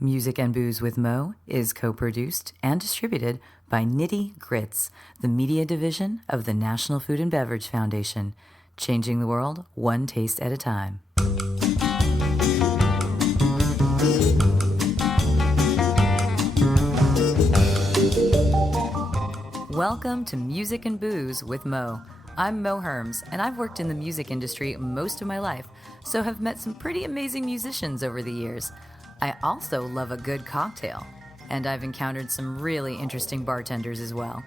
Music and Booze with Mo is co-produced and distributed by Nitty Grits, the media division of the National Food and Beverage Foundation, changing the world one taste at a time. Welcome to Music and Booze with Mo. I'm Mo Herms, and I've worked in the music industry most of my life, so have met some pretty amazing musicians over the years. I also love a good cocktail, and I've encountered some really interesting bartenders as well.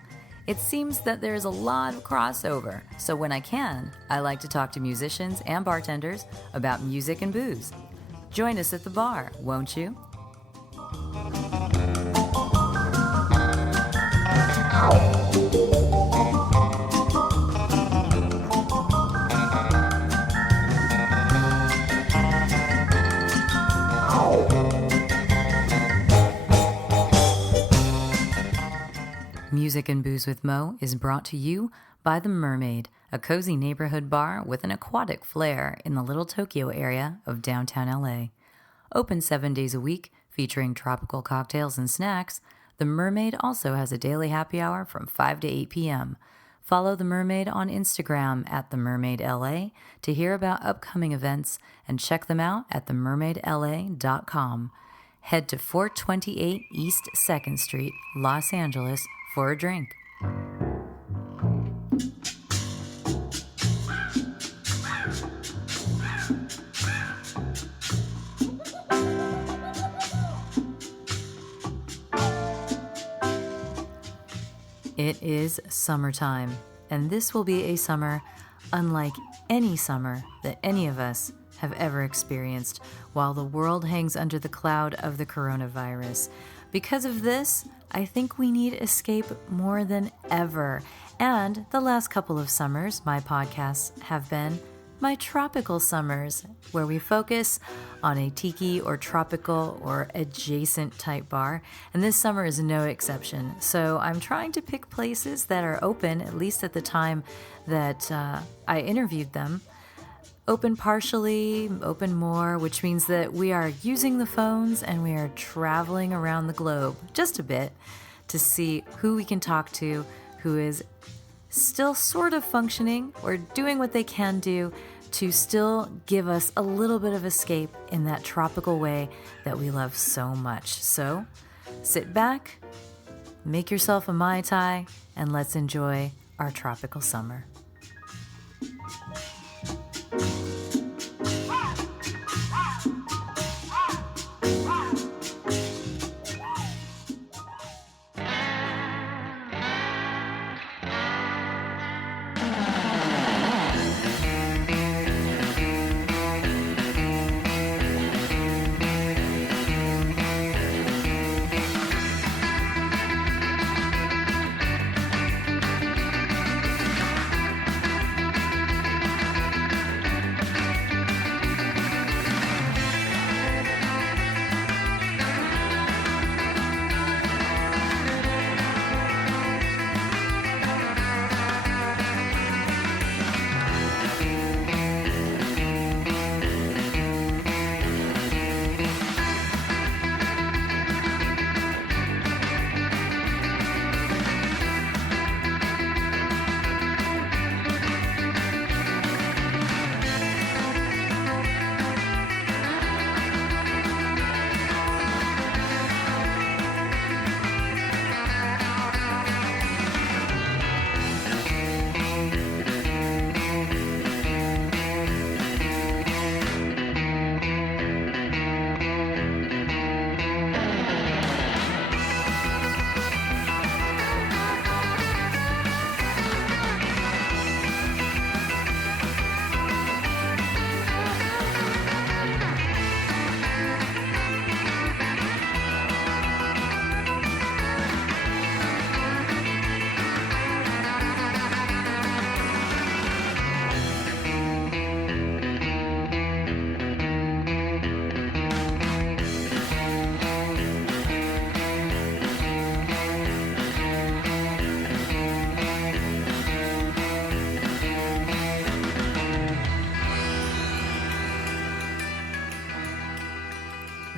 It seems that there's a lot of crossover, so when I can, I like to talk to musicians and bartenders about music and booze. Join us at the bar, won't you? Music and Booze with Mo is brought to you by The Mermaid, a cozy neighborhood bar with an aquatic flair in the Little Tokyo area of downtown LA. Open 7 days a week, featuring tropical cocktails and snacks, The Mermaid also has a daily happy hour from 5 to 8 p.m. Follow The Mermaid on Instagram at TheMermaidLA to hear about upcoming events and check them out at TheMermaidLA.com. Head to 428 East 2nd Street, Los Angeles, for a drink. It is summertime, and this will be a summer unlike any summer that any of us have ever experienced while the world hangs under the cloud of the coronavirus. Because of this, I think we need escape more than ever. And the last couple of summers, my podcasts have been my tropical summers, where we focus on a tiki or tropical or adjacent type bar. And this summer is no exception. So I'm trying to pick places that are open, at least at the time that I interviewed them. Open partially, open more, which means that we are using the phones and we are traveling around the globe just a bit to see who we can talk to, who is still sort of functioning or doing what they can do to still give us a little bit of escape in that tropical way that we love so much. So sit back, make yourself a Mai Tai, and let's enjoy our tropical summer.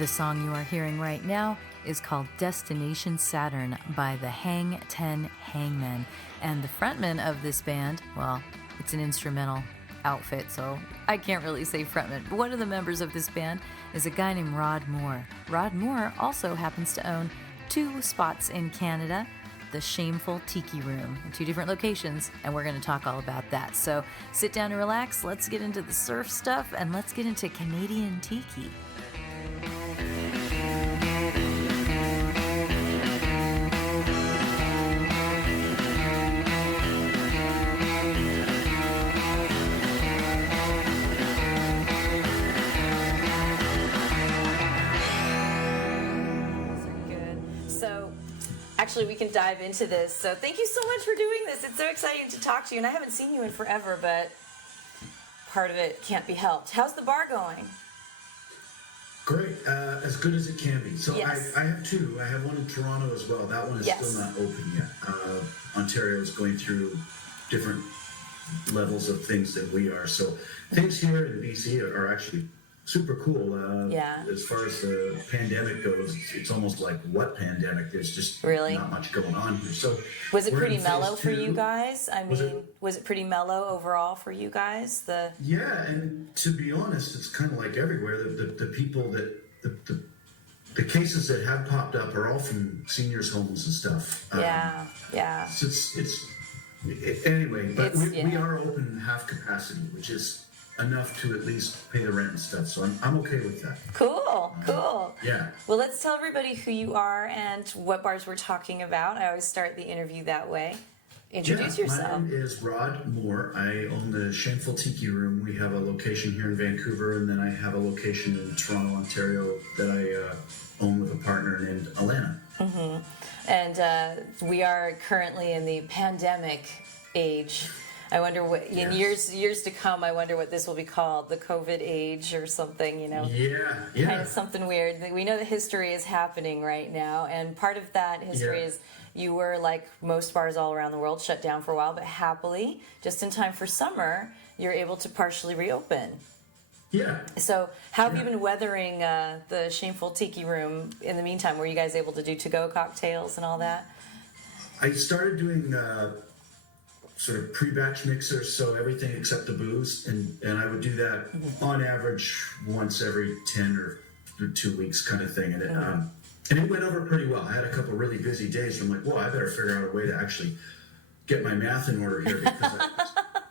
song you are hearing right now is called Destination Saturn by the Hang 10 Hangmen. And the frontman of this band, well, it's an instrumental outfit, so I can't really say frontman. But one of the members of this band is a guy named Rod Moore. Rod Moore also happens to own 2 spots in Canada, the Shameful Tiki Room, in 2 different locations, and we're going to talk all about that. So sit down and relax, let's get into the surf stuff, and let's get into Canadian tiki. Actually, we can dive into this. So thank you so much for doing this. It's so exciting to talk to you. And I haven't seen you in forever, but part of it can't be helped. How's the bar going? Great. As good as it can be. So yes. I have 2. I have one in Toronto as well. That one is still not open yet. Ontario is going through different levels of things than we are. So things here in BC are actually super cool. As far as the pandemic goes, it's almost like what pandemic? There's just not much going on here. So was it pretty mellow for you guys? I mean, was it pretty mellow overall for you guys? Yeah, and to be honest, it's kind of like everywhere. The people that the cases that have popped up are all from seniors' homes and stuff. So anyway, but we are open half capacity, which is enough to at least pay the rent and stuff, so I'm okay with that. Cool. Yeah. Well, let's tell everybody who you are and what bars we're talking about. I always start the interview that way. Introduce yourself. My name is Rod Moore. I own the Shameful Tiki Room. We have a location here in Vancouver, and then I have a location in Toronto, Ontario that I own with a partner named Alana. Mm-hmm. And we are currently in the pandemic age. I wonder what in years to come. I wonder what this will be called, the COVID age or something. Kind of something weird. We know the history is happening right now, and part of that history is you were, like most bars all around the world, shut down for a while, but happily, just in time for summer, you're able to partially reopen. Yeah. So how have you been weathering the Shameful Tiki Room in the meantime? Were you guys able to do to-go cocktails and all that? I started doing sort of pre-batch mixers, so everything except the booze, and I would do that on average once every 10 or 2 weeks kind of thing, and it went over pretty well. I had a couple really busy days, and I'm like, well, I better figure out a way to actually get my math in order here, because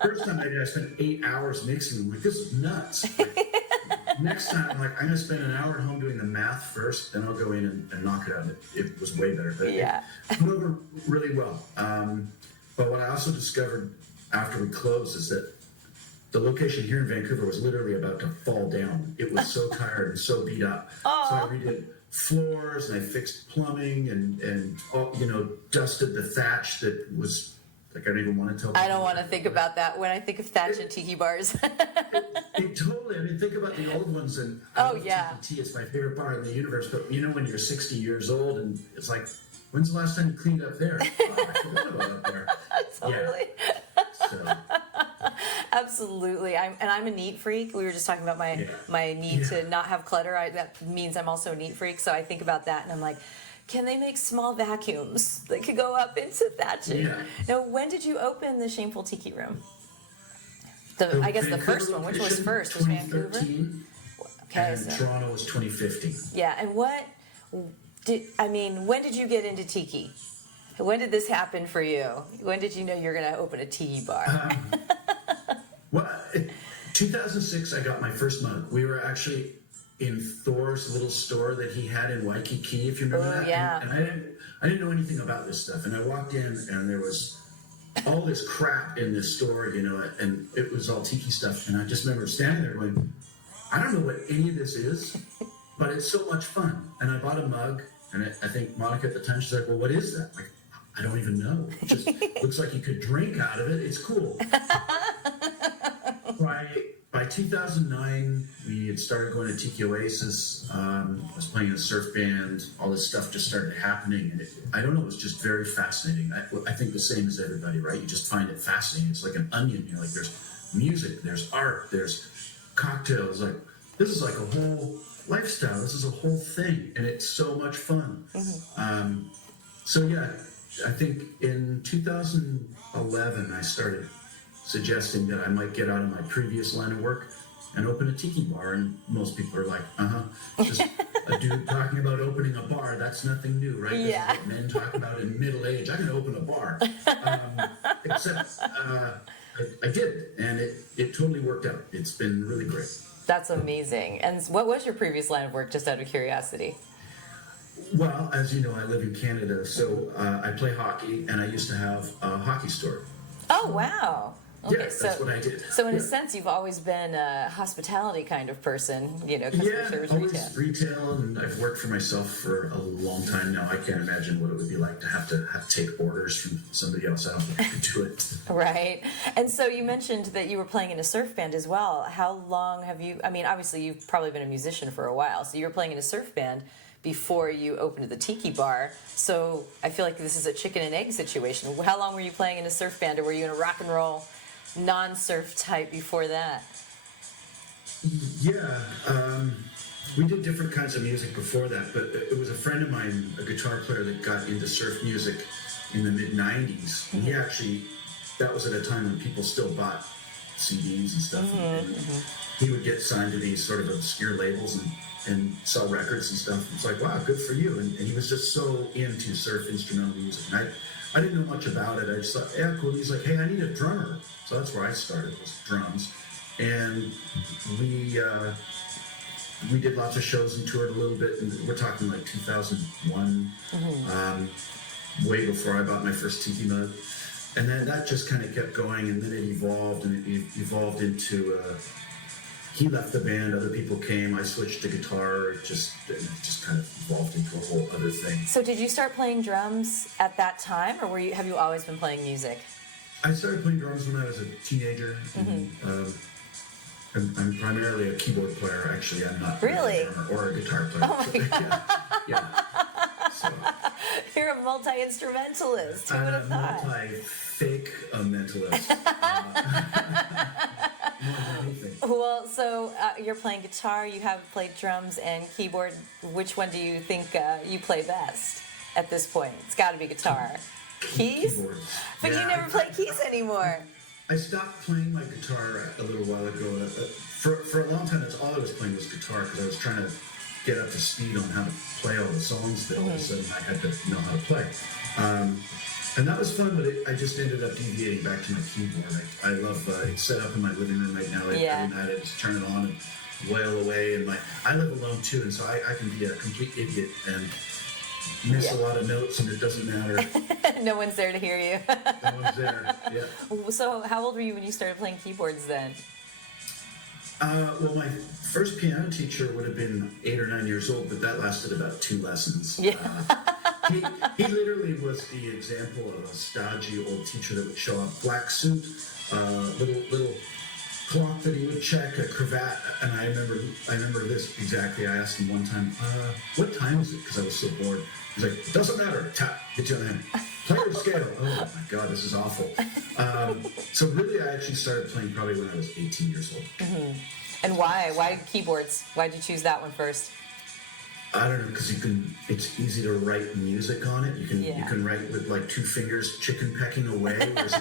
first time I did, I spent 8 hours mixing. I'm like, this is nuts. Like, next time, I'm like, I'm going to spend an hour at home doing the math first, then I'll go in and knock it out. It was way better, but it went over really well. But what I also discovered after we closed is that the location here in Vancouver was literally about to fall down. It was so tired and so beat up. So I redid floors, and I fixed plumbing and dusted the thatch that was, like, I don't even want to tell people. I don't want to think about that when I think of thatch and tiki bars. Totally. I mean, think about the old ones. And Tiki is my favorite bar in the universe. But when you're 60 years old and it's like, when's the last time you cleaned up there? Oh, I forgot about up there. Totally. Yeah. So. Absolutely. I'm a neat freak. We were just talking about my need to not have clutter. That means I'm also a neat freak. So I think about that and I'm like, can they make small vacuums that could go up into thatching? Yeah. Now, when did you open the Shameful Tiki Room? I guess the first one. Which was first? Was Vancouver? Okay. And Toronto was 2015. Yeah. And when did you get into tiki? When did this happen for you? When did you know you were going to open a tiki bar? Well, 2006, I got my first mug. We were actually in Thor's little store that he had in Waikiki, if you remember that. Yeah. And I didn't know anything about this stuff. And I walked in, and there was all this crap in this store, and it was all tiki stuff. And I just remember standing there going, I don't know what any of this is, but it's so much fun. And I bought a mug, and I think Monica at the time, she's like, well, what is that? Like, I don't even know. It just looks like you could drink out of it. It's cool. By 2009, we had started going to Tiki Oasis. I was playing in a surf band. All this stuff just started happening. And I don't know, it was just very fascinating. I think the same as everybody, right? You just find it fascinating. It's like an onion. You're like, there's music, there's art, there's cocktails. Like, this is like a whole lifestyle. This is a whole thing, and it's so much fun. So yeah, I think in 2011 I started suggesting that I might get out of my previous line of work and open a tiki bar, and most people are like, just a dude talking about opening a bar, that's nothing new, right? Yeah. This is what men talk about in middle age. I'm going to open a bar. Except I did, and it totally worked out. It's been really great. That's amazing. And what was your previous line of work, just out of curiosity? Well, as you know, I live in Canada, so I play hockey, and I used to have a hockey store. Oh, wow. Okay, Yeah, that's what I did. So in a sense, you've always been a hospitality kind of person, customer service, always retail, and I've worked for myself for a long time now. I can't imagine what it would be like to have to take orders from somebody else. I don't think I could do it. Right. And so you mentioned that you were playing in a surf band as well. How long have you, obviously you've probably been a musician for a while, so you were playing in a surf band before you opened the tiki bar. So I feel like this is a chicken and egg situation. How long were you playing in a surf band, or were you in a rock and roll non-surf type before that? Yeah, we did different kinds of music before that, but it was a friend of mine, a guitar player, that got into surf music in the mid-90s. And that was at a time when people still bought CDs and stuff. And he would get signed to these sort of obscure labels and sell records and stuff. It's like, wow, good for you. And he was just so into surf instrumental music. And I didn't know much about it. I just thought, yeah, cool. He's like, hey, I need a drummer. So that's where I started, was drums. And we did lots of shows and toured a little bit. And we're talking like 2001, way before I bought my first tiki mug. And then that just kind of kept going. And then it evolved, and it evolved into... he left the band, other people came, I switched to guitar, it just kind of evolved into a whole other thing. So did you start playing drums at that time, or have you always been playing music? I started playing drums when I was a teenager. And, I'm primarily a keyboard player, actually. I'm not really? a drummer or a guitar player. Oh my God. Yeah. So, you're a multi-instrumentalist. Who would have thought? Multi-fake mentalist. Well, so you're playing guitar, you have played drums and keyboard. Which one do you think you play best at this point? It's got to be guitar. Keys? Keyboard. But you never play keys anymore. I stopped playing my guitar a little while ago. For a long time, that's all I was playing was guitar, because I was trying to get up to speed on how to play all the songs that all of a sudden I had to know how to play. And that was fun, but I just ended up deviating back to my keyboard. I love it's set up in my living room right now. Every night I just turn it on and wail away. And I live alone too, and so I can be a complete idiot and miss a lot of notes, and it doesn't matter. No one's there to hear you. No one's there, yeah. So how old were you when you started playing keyboards then? Well, my first piano teacher would have been 8 or 9 years old, but that lasted about 2 lessons. Yeah. He literally was the example of a stodgy old teacher that would show up, black suit, little clock that he would check, a cravat, and I remember this exactly. I asked him one time, what time is it? Because I was so bored. He's like, it doesn't matter. Tap, get your hand. Play your scale. Oh my God, this is awful. So really, I actually started playing probably when I was 18 years old. And why? Why keyboards? Why did you choose that one first? I don't know, because it's easy to write music on it. You can write with like 2 fingers chicken pecking away, whereas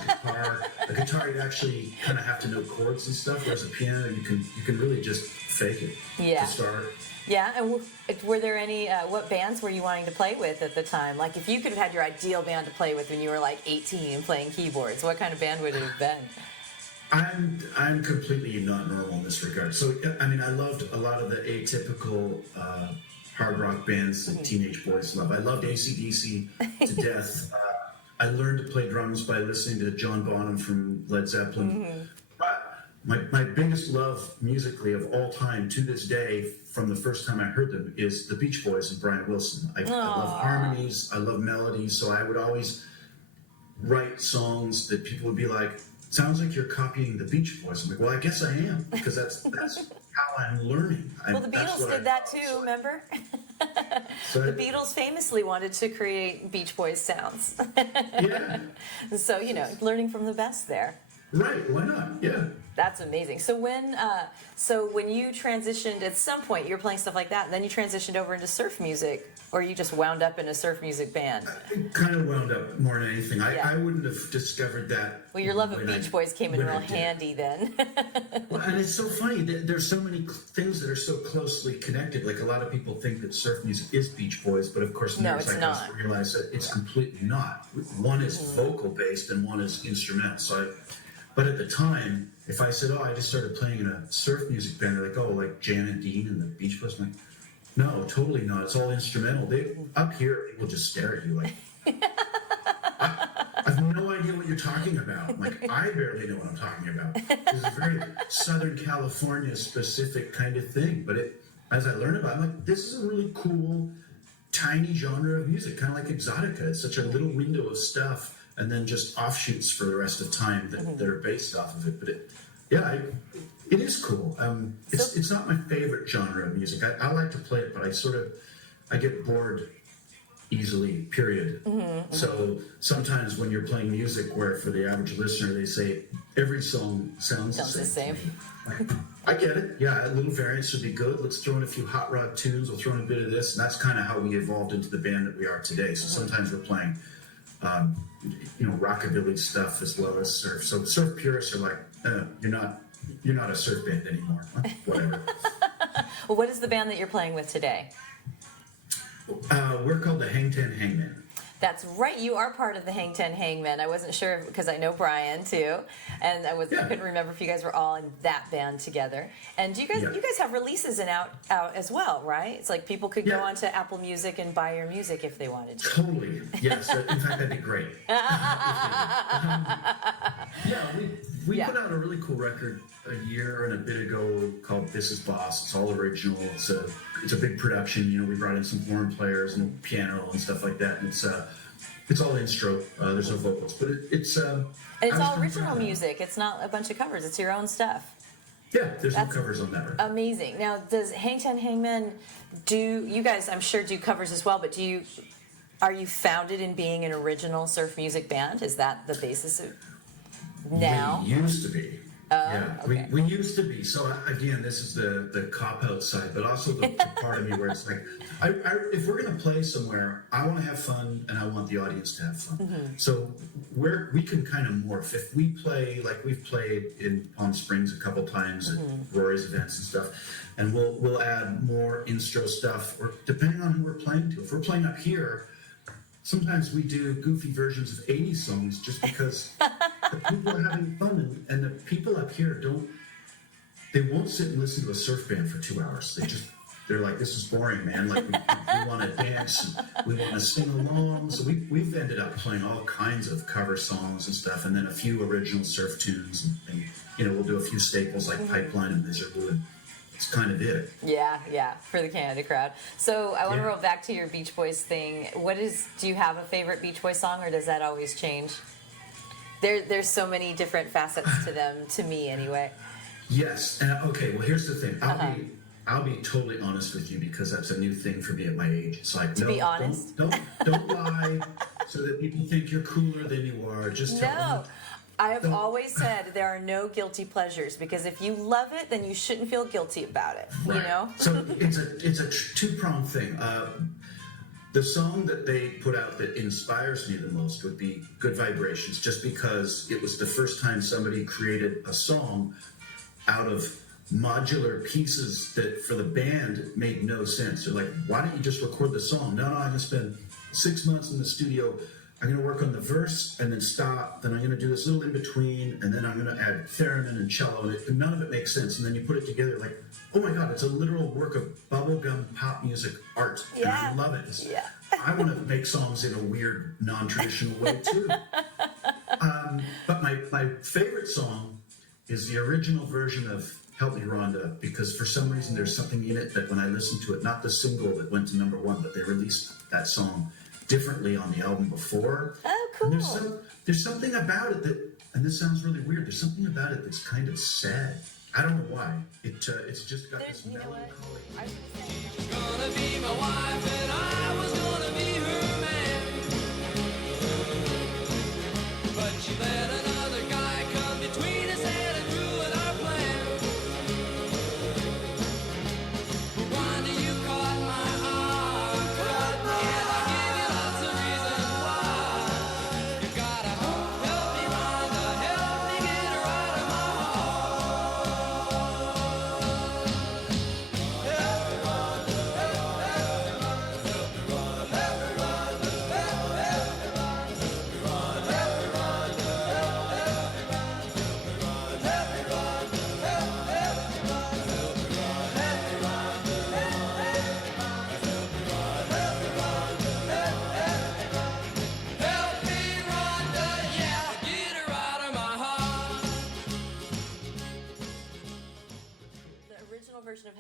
a guitar you actually kind of have to know chords and stuff, whereas a piano you can really just fake it to start. Yeah, and were there any, what bands were you wanting to play with at the time? Like, if you could have had your ideal band to play with when you were like 18 and playing keyboards, what kind of band would it have been? I'm completely not normal in this regard. So, I mean, I loved a lot of the atypical hard rock bands that teenage boys love. I loved AC/DC to death. I learned to play drums by listening to John Bonham from Led Zeppelin. But my biggest love musically of all time to this day, from the first time I heard them, is the Beach Boys and Brian Wilson. I love harmonies, I love melodies, so I would always write songs that people would be like, sounds like you're copying the Beach Boys. I'm like, well, I guess I am, because that's how I'm learning. Well, the Beatles did that too, remember? The Beatles famously wanted to create Beach Boys sounds. Yeah. So, learning from the best there. Right? Why not? Yeah. That's amazing. So when you transitioned at some point, you were playing stuff like that, and then you transitioned over into surf music, or you just wound up in a surf music band? It kind of wound up more than anything. Yeah. I wouldn't have discovered that. Well, your love of Beach Boys came in when real I did. handy then. Well, and it's so funny. There's so many things that are so closely connected. Like a lot of people think that surf music is Beach Boys, but of course, No, nerds it's like not. us realize that it's completely not. One is vocal based and one is instrumental. But at the time, if I said, "Oh, I just started playing in a surf music band," they're like, "Oh, like Janet Dean and the Beach Boys." I'm like, no, totally not. It's all instrumental. Up here, people just stare at you like, I have no idea what you're talking about. I'm like, I barely know what I'm talking about. It's a very Southern California specific kind of thing. But as I learn about it, I'm like, this is a really cool, tiny genre of music, kind of like Exotica. It's such a little window of stuff, and then just offshoots for the rest of time that are based off of it. But it is cool. It's not my favorite genre of music. I like to play it, but I get bored easily, period. So sometimes when you're playing music where for the average listener, they say every song sounds the same. I get it. Yeah, a little variance would be good. Let's throw in a few hot rod tunes. We'll throw in a bit of this. And that's kind of how we evolved into the band that we are today. So sometimes we're playing rockabilly stuff as well as surf. So surf purists are like, you're not a surf band anymore. Whatever. Well, what is the band that you're playing with today? We're called the Hang Ten Hangmen. That's right. You are part of the Hang Ten Hangmen. I wasn't sure because I know Brian too, and I couldn't remember if you guys were all in that band together. And you guys have releases out as well, right? It's like people could go onto Apple Music and buy your music if they wanted to. Totally. Yes. In fact, that'd be great. We put out a really cool record a year and a bit ago called This Is Boss. It's all original. It's a big production. We brought in some horn players and piano and stuff like that. And it's all instro. There's no vocals, but it's all original music. It's not a bunch of covers. It's your own stuff. Yeah, there's no covers on that record. Amazing. Now, does Hang Ten Hangmen you guys? I'm sure do covers as well. But are you founded in being an original surf music band? Is that the basis of now? We used to be. Okay. We used to be. So again, this is the cop-out side, but also the part of me where it's like, if we're going to play somewhere, I want to have fun and I want the audience to have fun. So we can kind of morph. If we play, like we've played in Palm Springs a couple times at Rory's events and stuff, and we'll add more instro stuff, or depending on who we're playing to. If we're playing up here, sometimes we do goofy versions of 80s songs just because the people are having fun, and the people up here they won't sit and listen to a surf band for 2 hours. They're like, this is boring, man. Like we want to dance, and we want to sing along. So we've ended up playing all kinds of cover songs and stuff, and then a few original surf tunes, and we'll do a few staples like Pipeline and Miserable, and it's kind of it. Yeah, for the Canada crowd. So I want to roll back to your Beach Boys thing. Do you have a favorite Beach Boys song, or does that always change? There's so many different facets to them, to me anyway. Yes. Okay, well, here's the thing. I'll be totally honest with you, because that's a new thing for me at my age. It's like, be honest. Don't lie so that people think you're cooler than you are. Just tell them. I have always said there are no guilty pleasures, because if you love it, then you shouldn't feel guilty about it. Right. So it's a two-pronged thing. The song that they put out that inspires me the most would be Good Vibrations, just because it was the first time somebody created a song out of modular pieces that for the band made no sense. They're like, why don't you just record the song? No, I'm going to spend 6 months in the studio. I'm going to work on the verse and then stop. Then I'm going to do this little in between, and then I'm going to add theremin and cello, and none of it makes sense. And then you put it together like, oh my God, it's a literal work of bubblegum pop music art. Yeah. And I love it. I want to make songs in a weird, non-traditional way too. But my favorite song is the original version of Help Me Rhonda, because for some reason there's something in it that when I listen to it, not the single that went to #1, but they released that song differently on the album before. Oh, cool. And there's something about it that, and this sounds really weird, there's something about it that's kind of sad. I don't know why. It's just got this melancholy. She was gonna be my wife and I was gonna be her man. But she let another guy come between.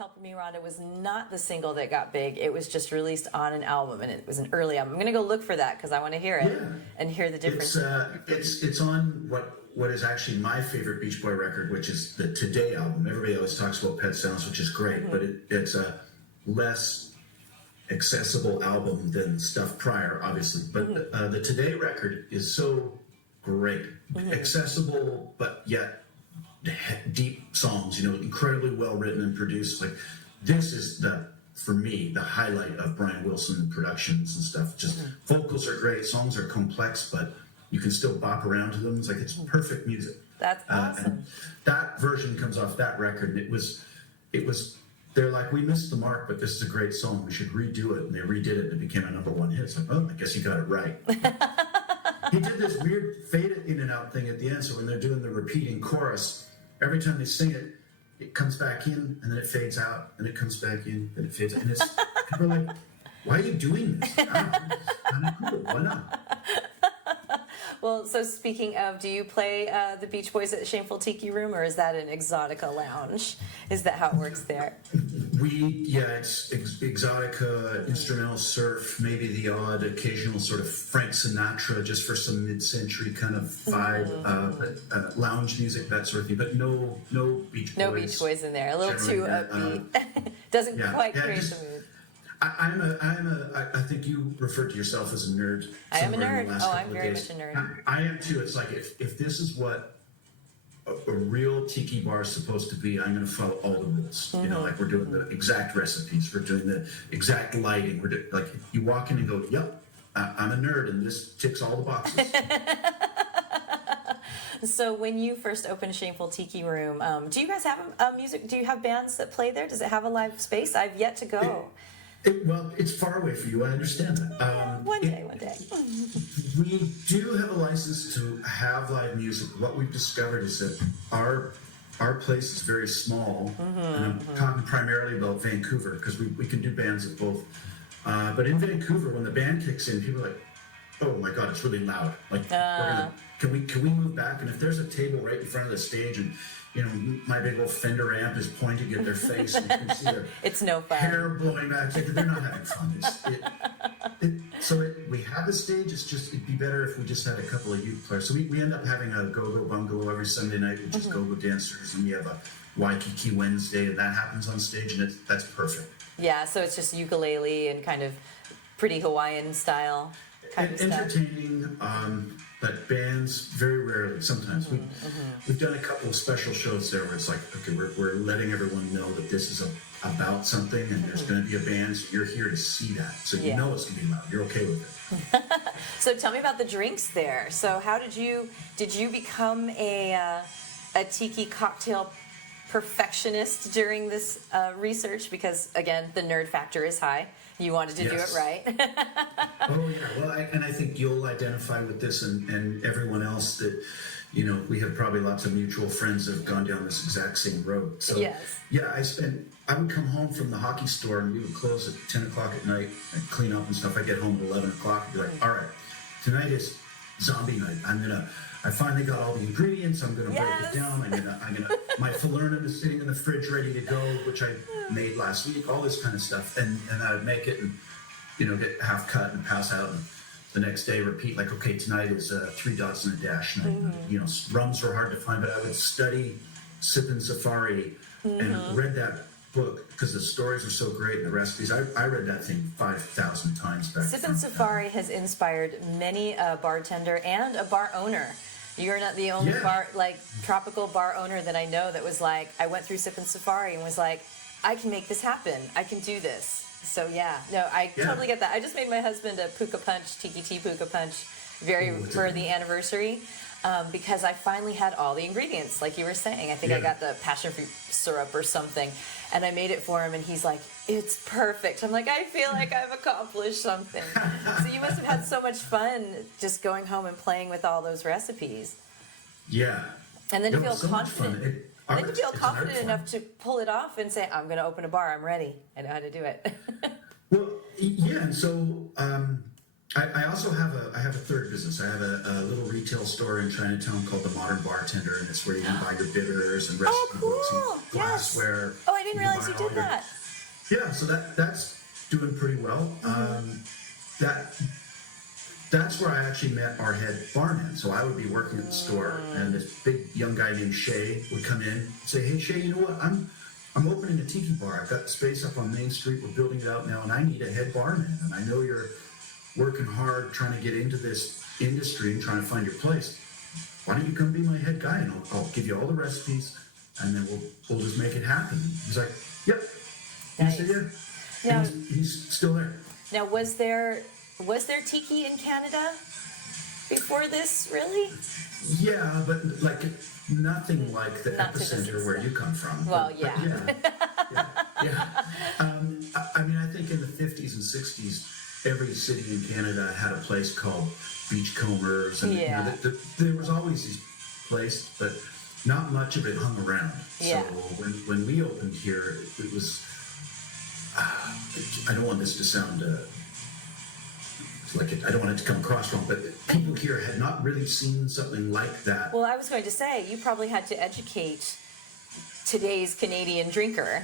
Helping Me Rhonda was not the single that got big. It was just released on an album, and it was an early album. I'm going to go look for that because I want to hear it and hear the difference. It's on what is actually my favorite Beach Boy record, which is the Today album. Everybody always talks about Pet Sounds, which is great, but it's a less accessible album than stuff prior, obviously. But the Today record is so great, accessible, but yet deep songs, incredibly well written and produced. Like, this is for me, the highlight of Brian Wilson productions and stuff. Just vocals are great, songs are complex, but you can still bop around to them. It's perfect music. That's awesome. And that version comes off that record. And it was. They're like, we missed the mark, but this is a great song. We should redo it. And they redid it, and it became a #1 hit. It's like, oh, I guess you got it right. He did this weird fade in and out thing at the end. So when they're doing the repeating chorus, every time they sing it, it comes back in, and then it fades out, and it comes back in, and it fades out. And people are like, why are you doing this? I'm cool. Why not? Well, so speaking of, do you play the Beach Boys at Shameful Tiki Room, or is that an Exotica lounge? Is that how it works there? It's Exotica, instrumental surf, maybe the odd occasional sort of Frank Sinatra, just for some mid-century kind of vibe, lounge music, that sort of thing. But no Beach Boys. No Beach Boys in there. A little too upbeat. Doesn't quite create the mood. I think you referred to yourself as a nerd. I am a nerd. I'm very much a nerd. I am too. It's like, if this is what a real tiki bar is supposed to be, I'm going to follow all the rules. Like, we're doing the exact recipes, we're doing the exact lighting. Like, you walk in and go, yep, I'm a nerd, and this ticks all the boxes. So when you first opened Shameful Tiki Room, do you guys have music? Do you have bands that play there? Does it have a live space? I've yet to go. Well, it's far away for you. I understand that. One day. We do have a license to have live music. What we've discovered is that our place is very small, and I'm talking primarily about Vancouver, because we can do bands at both. But in Vancouver, when the band kicks in, people are like, oh my God, it's really loud. Like, can we move back? And if there's a table right in front of the stage, and my big old Fender amp is pointing at their face, and you can see their it's no fun. Hair blowing back. They're not having fun. We have a stage. It'd be better if we just had a couple of youth players. So we end up having a go-go bungalow every Sunday night, which is go-go dancers, and we have a Waikiki Wednesday, and that happens on stage, and that's perfect. Yeah, so it's just ukulele and kind of pretty Hawaiian style kind of stuff. Entertaining, but bands very rarely. Sometimes we've done a couple of special shows there where it's like, okay, we're letting everyone know that this is about something, and there's going to be a band, so you're here to see that, so you know it's going to be loud. You're okay with it. So tell me about the drinks there. So how did you become a tiki cocktail perfectionist during this research? Because again, the nerd factor is high. You wanted to do it right. Oh yeah, well, I think you'll identify with this, and everyone else that, we have probably lots of mutual friends that have gone down this exact same road. So yeah, I would come home from the hockey store, and we would close at 10 o'clock at night and clean up and stuff. I'd get home at 11 o'clock and be like, all right, tonight is zombie night. I finally got all the ingredients. I'm gonna break it down. I'm gonna. My falernum is sitting in the fridge, ready to go, which I made last week. All this kind of stuff, and I would make it, and get half cut and pass out, and the next day repeat. Like, okay, tonight is 3 dots and a dash night. Rums were hard to find, but I would study Sippin' Safari and read that book because the stories are so great and the recipes. I read that thing 5,000 times back. Sippin' Safari has inspired many a bartender and a bar owner. You're not the only tropical bar owner that I know that was like, I went through Sippin' Safari and was like, I can make this happen. I can do this. So I totally get that. I just made my husband a puka punch, tiki tea puka punch, for the anniversary. Because I finally had all the ingredients, like you were saying. I think I got the passion fruit syrup or something, and I made it for him, and he's like, it's perfect. I'm like, I feel like I've accomplished something. So you must have had so much fun just going home and playing with all those recipes. Yeah. And then you feel so confident. Then you feel confident enough to pull it off and say, I'm going to open a bar. I'm ready. I know how to do it. Well, yeah, and so I also have a third business. I have a little retail store in Chinatown called The Modern Bartender, and it's where you can buy your bitters and recipe books and glassware. Oh, I didn't You can realize buy you all did your- that. Yeah, so that's doing pretty well. That's where I actually met our head barman. So I would be working at the store, and this big young guy named Shay would come in and say, "Hey Shay, you know what? I'm opening a tiki bar. I've got the space up on Main Street. We're building it out now, and I need a head barman. And I know you're working hard trying to get into this industry and trying to find your place. Why don't you come be my head guy, and I'll give you all the recipes, and then we'll just make it happen." He's like, "Yep." Nice. He said, "Yeah." Now- And he's still there. Now, was there tiki in Canada before this, really? Yeah, but like nothing like the Not to this epicenter where extent. you come from. Well, But yeah. yeah. I mean, I think in the 50s and 60s, every city in Canada had a place called Beachcombers, and Yeah. there was always these places, but not much of it hung around. Yeah. So when we opened here, it was. I don't want this to sound. I don't want it to come across wrong, but people here had not really seen something like that. Well, I was going to say, you probably had to educate today's Canadian drinker,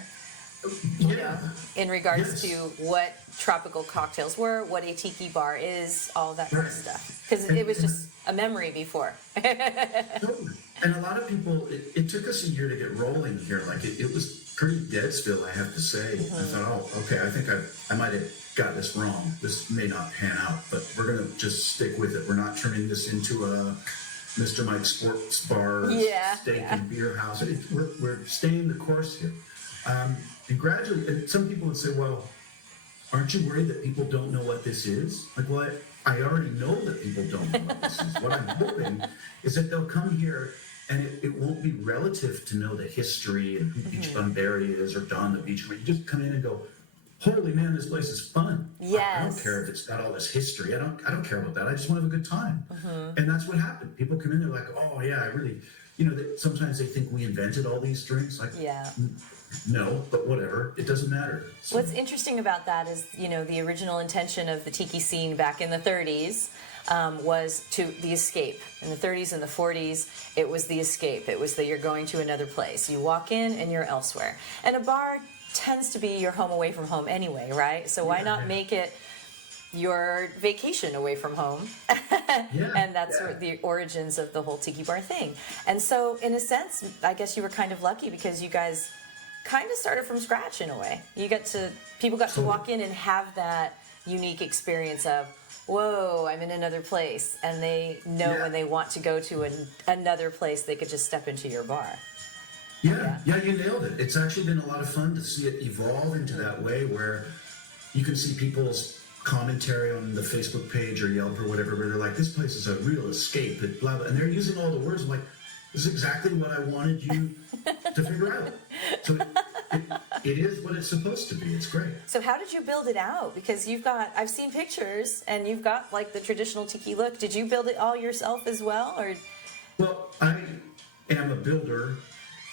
you know, in regards Yes. to what tropical cocktails were, what a tiki bar is, all that kind of stuff. Because it was just a memory before. Totally. And a lot of people, it took us a year to get rolling here. Like it was pretty dead still, I have to say. I thought, oh, okay, I think I might have got this wrong. This may not pan out, but we're going to just stick with it. We're not turning this into a Mr. Mike Sports Bar, steak and beer house. We're staying the course here. And gradually, and some people would say, well, aren't you worried that people don't know what this is? Like, well, I already know that people don't know what this is. What I'm hoping is that they'll come here and it won't be relative to know the history and who Beach Bum Berry is or Don the Beach. You just come in and go, holy man, this place is fun. I don't care if it's got all this history. I don't care about that. I just want to have a good time. And that's what happened. People come in, they're like, oh yeah, I really, sometimes they think we invented all these drinks. Like, no, but whatever. It doesn't matter. So, What's interesting about that is, the original intention of the tiki scene back in the 30s was to the escape. In the 30s and the 40s, it was the escape. It was that you're going to another place. You walk in and you're elsewhere. And a bar tends to be your home away from home anyway, right? So why not make it your vacation away from home? And that's sort of the origins of the whole tiki bar thing. And so in a sense, I guess you were kind of lucky because you guys kind of started from scratch in a way. People got to walk in and have that unique experience of, whoa, I'm in another place. And they know when they want to go to another place, they could just step into your bar. Yeah, you nailed it. It's actually been a lot of fun to see it evolve into that way where you can see people's commentary on the Facebook page or Yelp or whatever, where they're like, this place is a real escape, and blah, blah. And they're using all the words. I'm like, this is exactly what I wanted you to figure out. So it is what it's supposed to be. It's great. So how did you build it out? Because I've seen pictures and you've got like the traditional tiki look. Did you build it all yourself as well? Or? Well, I am a builder.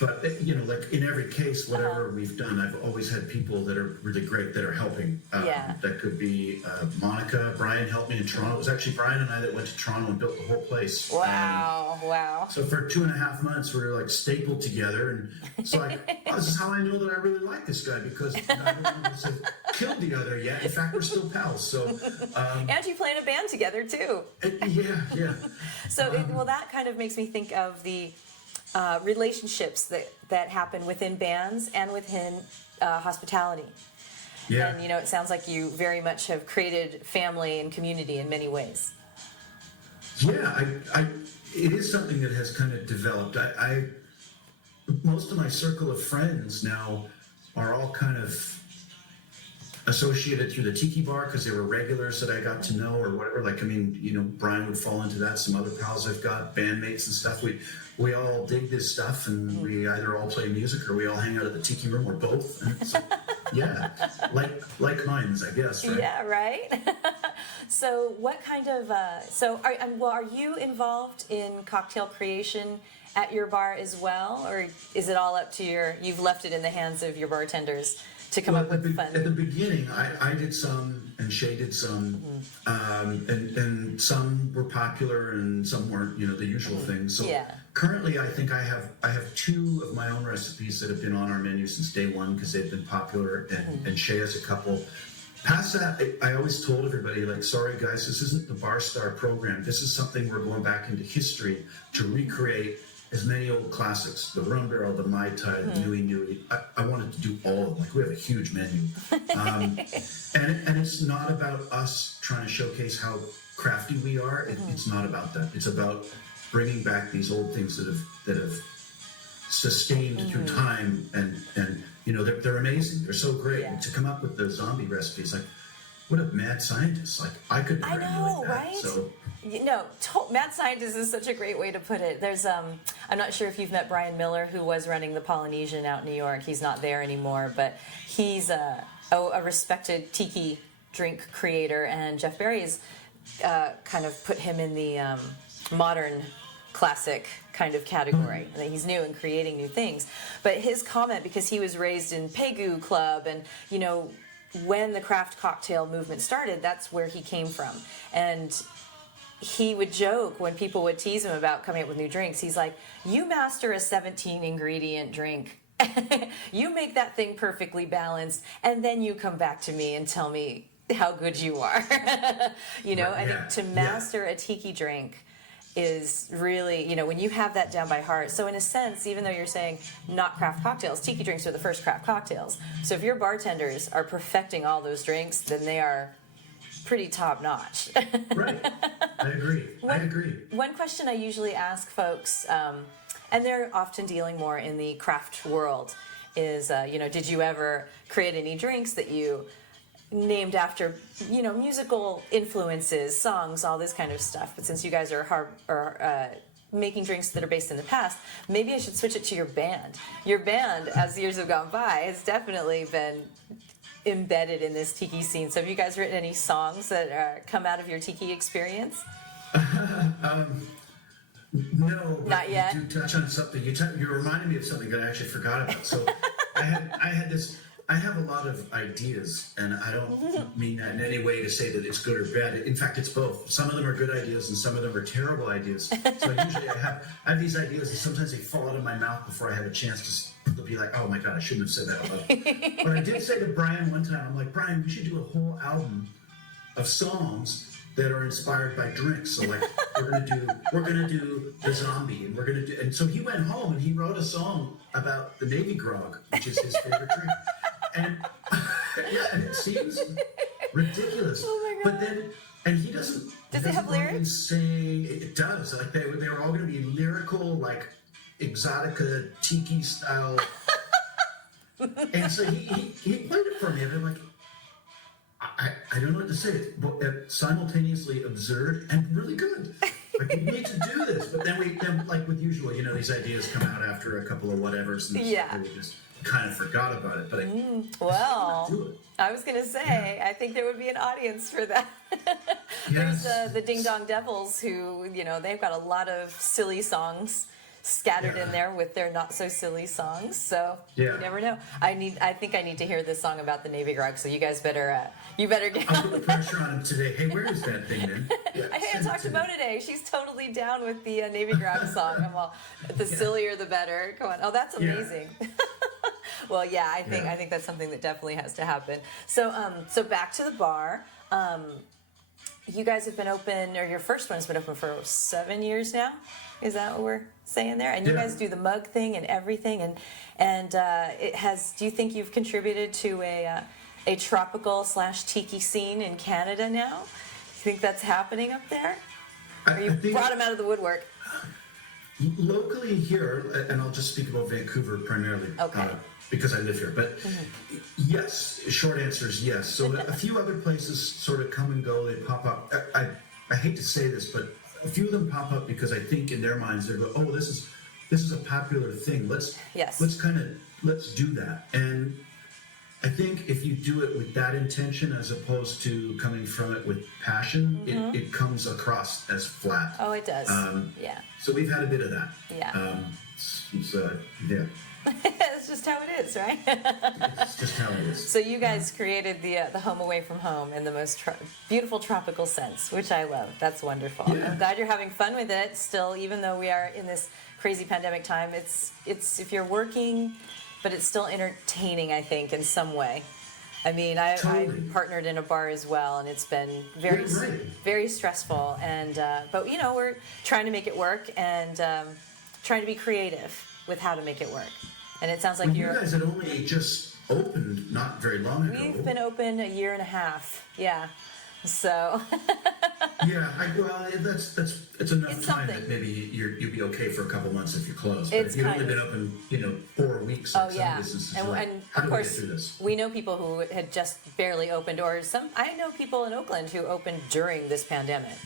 But, like in every case, whatever we've done, I've always had people that are really great that are helping. That could be Monica. Brian helped me in Toronto. It was actually Brian and I that went to Toronto and built the whole place. Wow. So for 2.5 months, we were like stapled together. And it's like, this is how I know that I really like this guy because neither one of us have killed the other yet. In fact, we're still pals. So, and you play in a band together too. Yeah. So, that kind of makes me think of the relationships that happen within bands and within hospitality. Yeah. And, it sounds like you very much have created family and community in many ways. Yeah, it is something that has kind of developed. Most of my circle of friends now are all kind of associated through the tiki bar because they were regulars that I got to know or whatever. Like, Brian would fall into that. Some other pals I've got, bandmates and stuff. We all dig this stuff, and we either all play music or we all hang out at the tiki room or both. And so, like minds, I guess. Right? Yeah, right. So, what kind of? Are you involved in cocktail creation at your bar as well, or is it all up to you've left it in the hands of your bartenders to come up with fun? At the beginning, I did some, and Shay did some, and some were popular, and some weren't. The usual things. So currently, I think I have 2 of my own recipes that have been on our menu since day one because they've been popular, and Shay has a couple. Past that, I always told everybody, like, sorry guys, this isn't the Bar Star program. This is something we're going back into history to recreate as many old classics, the Rum Barrel, the Mai Tai, the Nui Nui. I wanted to do all of them. Like, we have a huge menu. And it's not about us trying to showcase how crafty we are. It's not about that. It's about bringing back these old things that have sustained through time, and they're amazing. They're so great. And to come up with the zombie recipes, like, what a mad scientist. Like, I could never emulate that. Right? So, mad scientist is such a great way to put it. There's I'm not sure if you've met Brian Miller, who was running the Polynesian out in New York. He's not there anymore, but he's a respected tiki drink creator, and Jeff Berry's kind of put him in the modern classic kind of category. And he's new and creating new things. But his comment, because he was raised in Pegu Club, and when the craft cocktail movement started, that's where he came from. And he would joke when people would tease him about coming up with new drinks. He's like, you master a 17 ingredient drink. You make that thing perfectly balanced, and then you come back to me and tell me how good you are. I think to master a tiki drink is really, when you have that down by heart. So in a sense, even though you're saying not craft cocktails, tiki drinks are the first craft cocktails. So if your bartenders are perfecting all those drinks, then they are pretty top notch. Right. I agree. One question I usually ask folks, and they're often dealing more in the craft world, is, did you ever create any drinks that you named after, musical influences, songs, all this kind of stuff? But since you guys are making drinks that are based in the past, maybe I should switch it to your band. Your band, as years have gone by, has definitely been embedded in this tiki scene. So have you guys written any songs that come out of your tiki experience? No, not yet. You do touch on something. You reminded me of something that I actually forgot about. So I have a lot of ideas, and I don't mean that in any way to say that it's good or bad. In fact, it's both. Some of them are good ideas, and some of them are terrible ideas. So usually I have these ideas, and sometimes they fall out of my mouth before I have a chance to be like, oh my God, I shouldn't have said that out loud. But I did say to Brian one time, I'm like, Brian, we should do a whole album of songs that are inspired by drinks. So like we're gonna do the zombie, and so he went home and he wrote a song about the Navy grog, which is his favorite drink. And and it seems ridiculous. Oh my God. But then, and he doesn't. Does it have lyrics? Say it does. Like they were all going to be lyrical, like exotica tiki style. And so he played it for me, and I'm like, I don't know what to say. It's simultaneously absurd and really good. Like, we need to do this, but then like with usual, these ideas come out after a couple of whatevers, and we just kind of forgot about it. But I was going to say, I think there would be an audience for that. Yes. There's the Ding Dong Devils, who they've got a lot of silly songs scattered in there with their not so silly songs, so you never know. I think I need to hear this song about the Navy grog, so you guys better get I'll put the pressure on him today. Hey, where is that thing, man? I talked to Mo today. She's totally down with the Navy grog song. I'm all, the sillier the better. Come on. Oh, that's amazing. Well, I think that's something that definitely has to happen. So back to the bar. You guys have been open, or your first one's been open for 7 years now. Is that what we're saying there? And you guys do the mug thing and everything, and it has. Do you think you've contributed to a tropical / tiki scene in Canada now? You think that's happening up there? Or you brought them out of the woodwork? Locally here, and I'll just speak about Vancouver primarily, because I live here. But yes, short answer is yes. So a few other places sort of come and go. They pop up. I hate to say this, but a few of them pop up because I think in their minds they go, oh, this is a popular thing. Let's do that. And I think if you do it with that intention as opposed to coming from it with passion, it comes across as flat. Oh, it does. So we've had a bit of that. Yeah. It's just how it is, right? It's just how it is. So you guys created the home away from home in the most beautiful tropical sense, which I love. That's wonderful. Yeah. I'm glad you're having fun with it still, even though we are in this crazy pandemic time. It's if you're working, but it's still entertaining, I think, in some way. I mean, I partnered in a bar as well, and it's been very, very stressful. And but we're trying to make it work and trying to be creative with how to make it work. And it sounds like you guys had only just opened not very long ago. We've been open a year and a half. Yeah. So. Yeah, that's enough It's time something. that maybe you'd be okay for a couple months if you're closed. But It's if you've only kind been open, 4 weeks, like some businesses, and you're like, of how do I get course through this? we know people who had just barely opened, or I know people in Oakland who opened during this pandemic.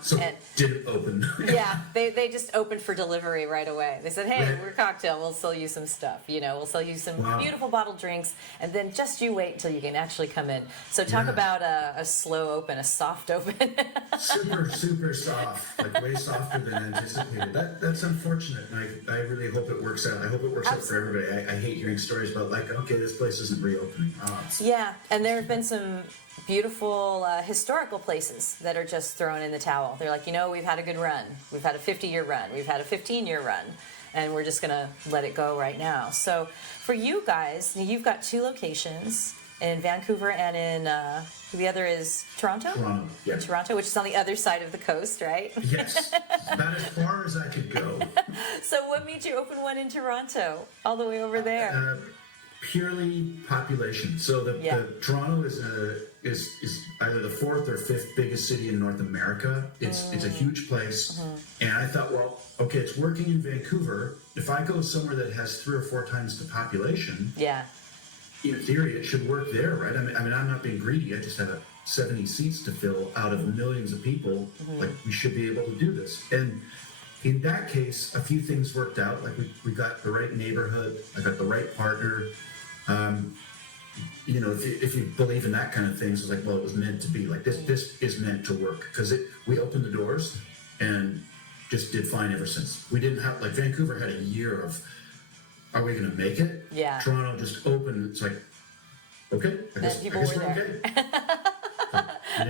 So and didn't open. yeah, they just opened for delivery right away. They said, "Hey, Right. we're Cocktail. We'll sell you some stuff. We'll sell you some Wow. beautiful bottled drinks, and then just you wait until you can actually come in." So talk Yeah. about a slow open, a soft open. Super soft, like way softer than anticipated. That's unfortunate, and I really hope it works out. I hope it works out for everybody. I hate hearing stories about okay, this place isn't reopening. Yeah, and there have been some beautiful historical places that are just thrown in the towel. They're like, we've had a good run. We've had a 50-year run. We've had a 15-year run. And we're just going to let it go right now. So for you guys, you've got 2 locations in Vancouver and in, the other is Toronto? Toronto, yeah. Toronto, which is on the other side of the coast, right? Yes, about as far as I could go. So what made you open one in Toronto, all the way over there? Purely population. So the Toronto is either the 4th or 5th biggest city in North America. It's a huge place, and I thought, well, okay, it's working in Vancouver. If I go somewhere that has 3 or 4 times the population, in theory, it should work there, right? I mean, I'm not being greedy. I just have 70 seats to fill out of millions of people. Like, we should be able to do this. And in that case, a few things worked out. Like, we got the right neighborhood. I got the right partner. If you believe in that kind of things, it's like, well, it was meant to be. Like, this is meant to work, because we opened the doors and just did fine ever since. We didn't have, like, Vancouver had a year of, are we going to make it? Yeah. Toronto just opened. It's like, okay, I guess people we're were okay.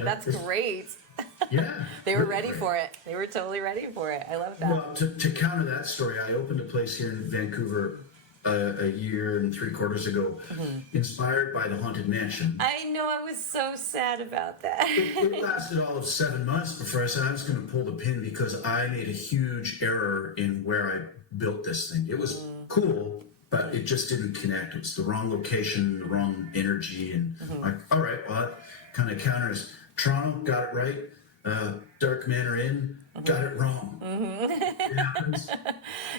That's great. Yeah. They were really ready great. for it. They were totally ready for it. I love that. Well, to counter that story, I opened a place here in Vancouver a year and 3/4 ago, inspired by the Haunted Mansion. I know, I was so sad about that. It lasted all of 7 months before I said I was going to pull the pin, because I made a huge error in where I built this thing. It was cool, but it just didn't connect. It was the wrong location, the wrong energy, and like, all right, well, that kind of counters. Toronto, got it right. Dark Manor Inn, got it wrong. It happens.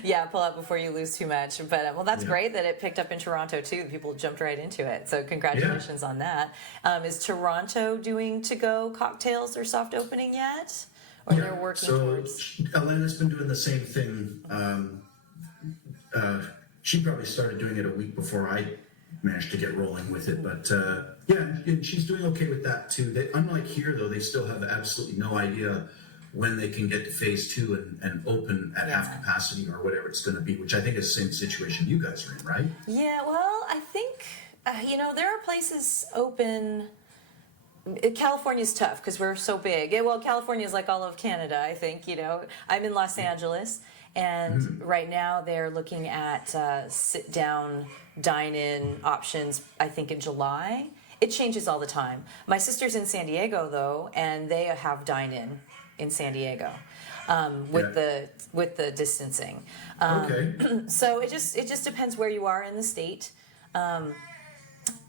Yeah, pull out before you lose too much. But that's great that it picked up in Toronto too. People jumped right into it. So congratulations on that. Is Toronto doing to-go cocktails or soft opening yet? Or they're working towards? Elena's been doing the same thing. She probably started doing it a week before I managed to get rolling with it. But and she's doing okay with that too. Unlike here, though, they still have absolutely no idea when they can get to phase 2 and open at half capacity or whatever it's going to be, which I think is the same situation you guys are in, right? Yeah, well, I think, there are places open. California's tough because we're so big. Well, California is like all of Canada, I think. I'm in Los Angeles, and right now they're looking at sit-down, dine-in options, I think, in July. It changes all the time. My sister's in San Diego, though, and they have dine-in in San Diego with the distancing. Okay. So it just depends where you are in the state.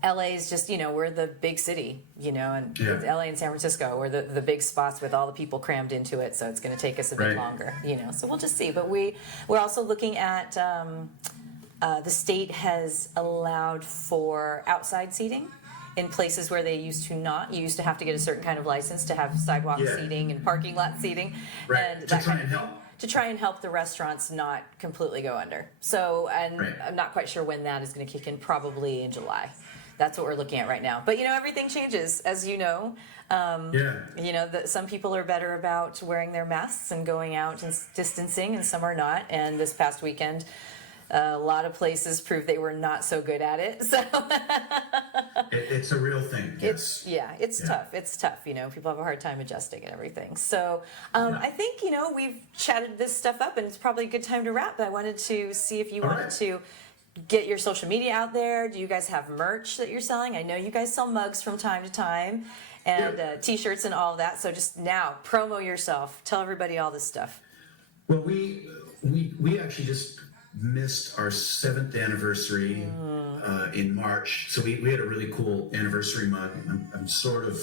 LA is just, we're the big city, and LA and San Francisco, we're the big spots with all the people crammed into it, so it's going to take us a bit longer, so we'll just see. But we're also looking at, the state has allowed for outside seating in places where they used to not. You used to have to get a certain kind of license to have sidewalk seating and parking lot seating. Right, And to try and help. To try and help the restaurants not completely go under. So, I'm not quite sure when that is going to kick in, probably in July. That's what we're looking at right now. But, everything changes, as you know. Some people are better about wearing their masks and going out and distancing, and some are not. And this past weekend, A lot of places proved they were not so good at it. So It's a real thing. Yes. it's tough. It's tough. People have a hard time adjusting and everything. So I think we've chatted this stuff up, and it's probably a good time to wrap. I wanted to see if you wanted to get your social media out there. Do you guys have merch that you're selling? I know you guys sell mugs from time to time, and T-shirts and all of that. So just now, promo yourself. Tell everybody all this stuff. Well, we actually just missed our 7th anniversary in March, so we had a really cool anniversary mug. I'm sort of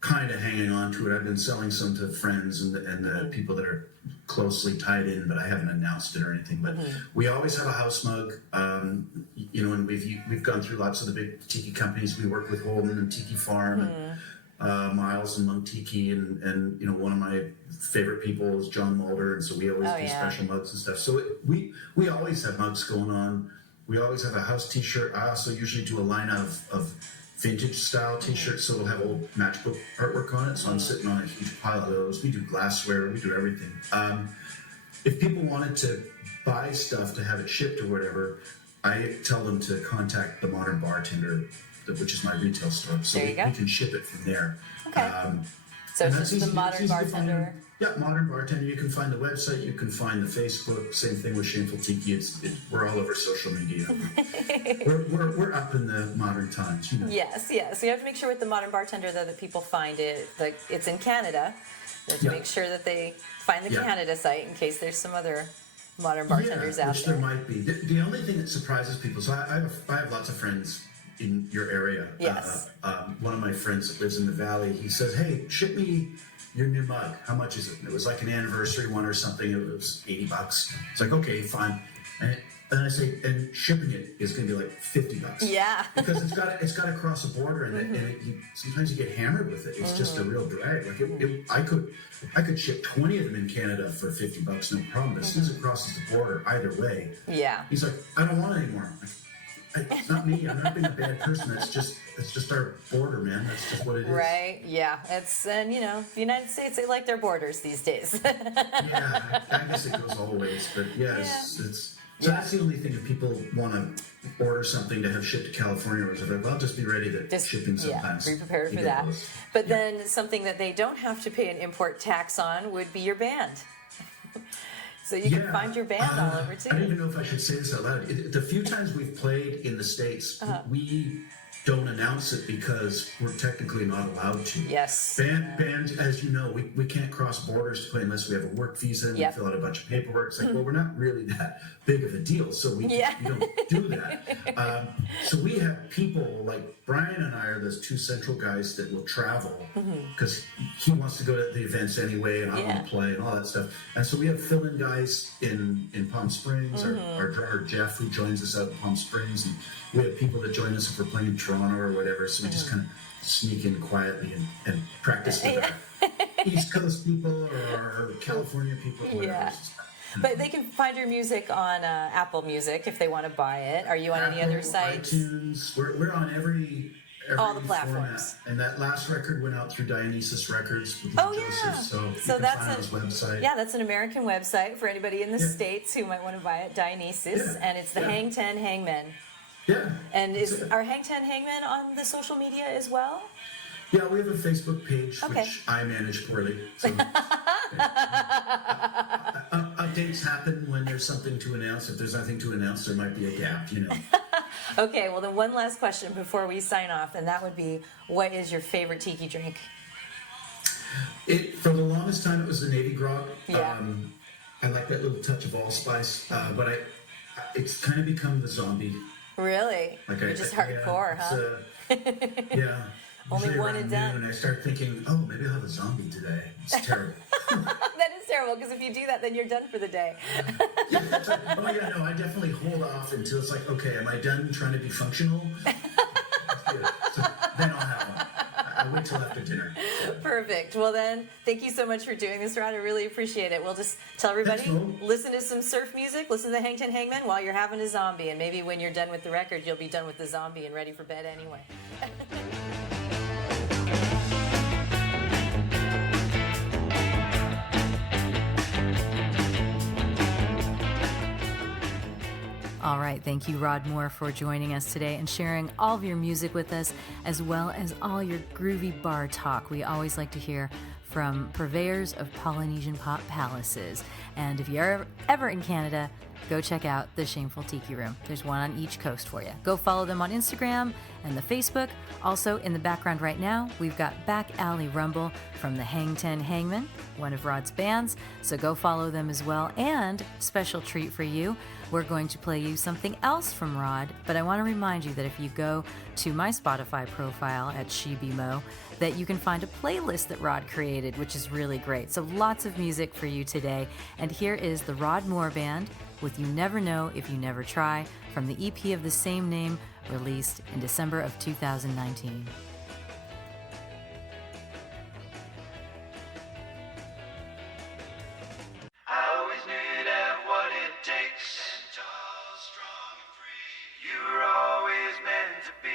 kind of hanging on to it. I've been selling some to friends and the people that are closely tied in, but I haven't announced it or anything. But we always have a house mug, and we've gone through lots of the big tiki companies. We work with Holden and Tiki Farm and Miles and Monk Tiki, and one of my favorite people is John Mulder, and so we always do special mugs and stuff. So we always have mugs going on. We always have a house T-shirt. I also usually do a line of vintage style T-shirts, so it'll have old matchbook artwork on it. So I'm sitting on a huge pile of those. We do glassware. We do everything. If people wanted to buy stuff to have it shipped or whatever, I tell them to contact the Modern Bartender, which is my retail store, so we can ship it from there. Okay. So it's just the Modern Bartender. Yeah, Modern Bartender. You can find the website. You can find the Facebook. Same thing with Shameful Tiki. We're all over social media. we're up in the modern times. Yes. So you have to make sure with the Modern Bartender though that people find it. Like it's in Canada. You have to make sure that they find the Canada site in case there's some other modern bartenders out which there. there might be. The only thing that surprises people. So I have lots of friends in your area. Yes. One of my friends that lives in the valley, he says, "Hey, ship me your new mug. How much is it?" And it was like an anniversary one or something. It was $80. It's like, okay, fine. And I say, and shipping it is going to be like $50. Yeah. Because it's got to cross a border, and sometimes you get hammered with it. It's just a real drag. Like I could ship 20 of them in Canada for $50, no problem. But as soon as it crosses the border, either way, he's like, I don't want it anymore. It's not me. I'm not being a bad person. It's just our border, man. That's just what it is. Right. Yeah. And the United States, they like their borders these days. Yeah. I guess it goes always, but it's. So that's the only thing. If people want to order something to have shipped to California or whatever, well, just be ready to shipping sometimes. Be prepared for that. But then something that they don't have to pay an import tax on would be your band. So you can find your band all over too. I don't even know if I should say this out loud. The few times we've played in the States, we don't announce it because we're technically not allowed to. Yes. Bands, as you know, we can't cross borders to play unless we have a work visa and we fill out a bunch of paperwork. It's like, well, we're not really that big of a deal, so we don't do that. So we have people like Brian and I are those two central guys that will travel because he wants to go to the events anyway, and I want to play and all that stuff. And so we have fill-in guys in Palm Springs, our drummer Jeff, who joins us out in Palm Springs, and we have people that join us if we're playing in Toronto or whatever. So we just kind of sneak in quietly and practice with our East Coast people or our California people. Or whatever. But they can find your music on Apple Music if they want to buy it. Are you on any other sites? iTunes. We're on every all the platforms. Format. And that last record went out through Dionysus Records. With Joseph, so that's find his website. Yeah, that's an American website for anybody in the States who might want to buy it. Dionysus, and it's the Hang Ten Hangmen. Yeah. And are Hang Ten Hangmen on the social media as well? Yeah, we have a Facebook page, which I manage poorly. So, updates happen when there's something to announce. If there's nothing to announce, there might be a gap, Okay, well then one last question before we sign off, and that would be, what is your favorite tiki drink? For the longest time, it was the Navy Grog. Yeah. I like that little touch of allspice, but it's kind of become the zombie. Really? You're just hardcore, huh? Only one and done. And I start thinking, oh, maybe I'll have a zombie today. It's terrible. That is terrible, because if you do that, then you're done for the day. I definitely hold off until it's like, okay, am I done trying to be functional? So then I'll have one. I'll wait till after dinner. Perfect. Well then, thank you so much for doing this, Rod. I really appreciate it. We'll just tell everybody, listen to some surf music, listen to the Hang Ten Hangmen while you're having a zombie, and maybe when you're done with the record, you'll be done with the zombie and ready for bed anyway. All right, thank you, Rod Moore, for joining us today and sharing all of your music with us, as well as all your groovy bar talk. We always like to hear from purveyors of Polynesian pop palaces. And if you're ever in Canada, go check out the Shameful Tiki Room. There's one on each coast for you. Go follow them on Instagram and the Facebook. Also, in the background right now, we've got Back Alley Rumble from the Hang Ten Hangman, one of Rod's bands. So go follow them as well. And special treat for you, we're going to play you something else from Rod. But I want to remind you that if you go to my Spotify profile at SheBeMo, that you can find a playlist that Rod created, which is really great. So lots of music for you today. And here is the Rod Moore Band with You Never Know If You Never Try from the EP of the same name, released in December of 2019. I always knew you'd have what it takes. Tall, strong, and free. You were always meant to be.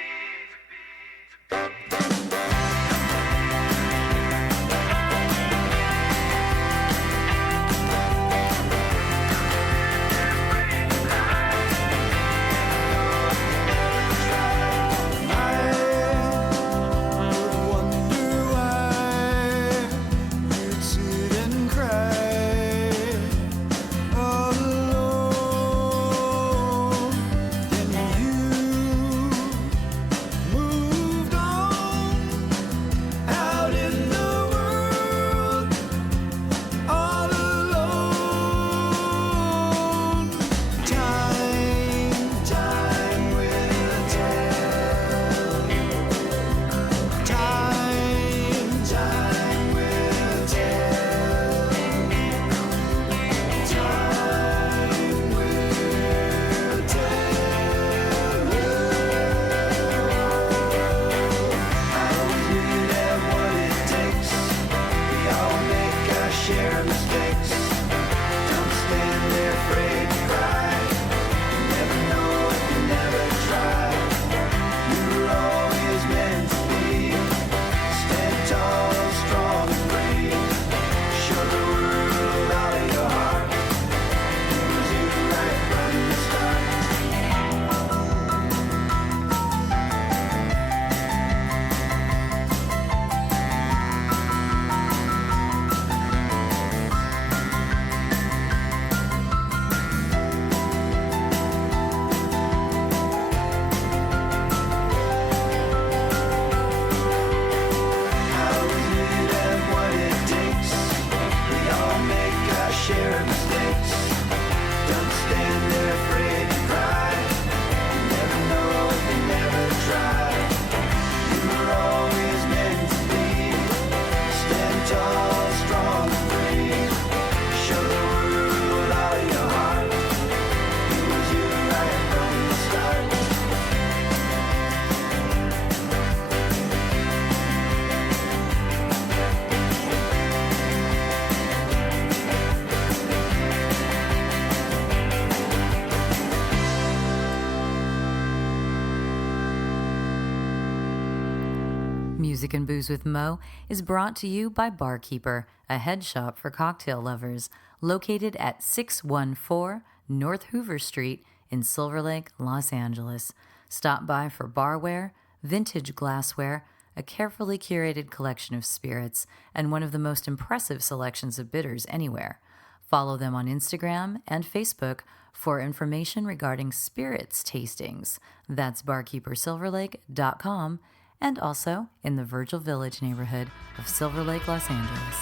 Music and Booze with Mo is brought to you by Barkeeper, a head shop for cocktail lovers, located at 614 North Hoover Street in Silver Lake, Los Angeles. Stop by for barware, vintage glassware, a carefully curated collection of spirits, and one of the most impressive selections of bitters anywhere. Follow them on Instagram and Facebook for information regarding spirits tastings. That's barkeepersilverlake.com, and also in the Virgil Village neighborhood of Silver Lake, Los Angeles.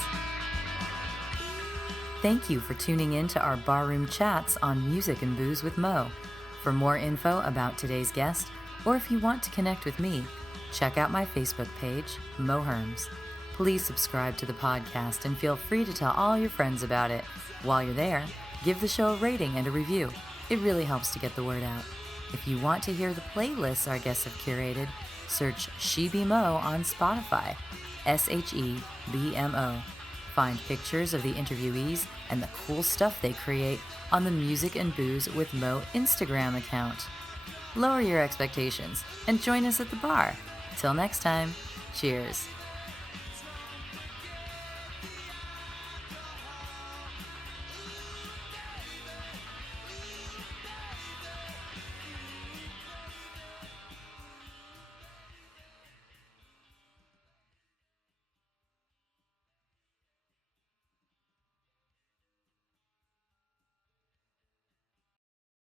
Thank you for tuning in to our barroom chats on Music and Booze with Mo. For more info about today's guest, or if you want to connect with me, check out my Facebook page, Mo Herms. Please subscribe to the podcast and feel free to tell all your friends about it. While you're there, give the show a rating and a review. It really helps to get the word out. If you want to hear the playlists our guests have curated, search SheBeMo on Spotify, SheBeMo. Find pictures of the interviewees and the cool stuff they create on the Music and Booze with Mo Instagram account. Lower your expectations and join us at the bar. Till next time, cheers.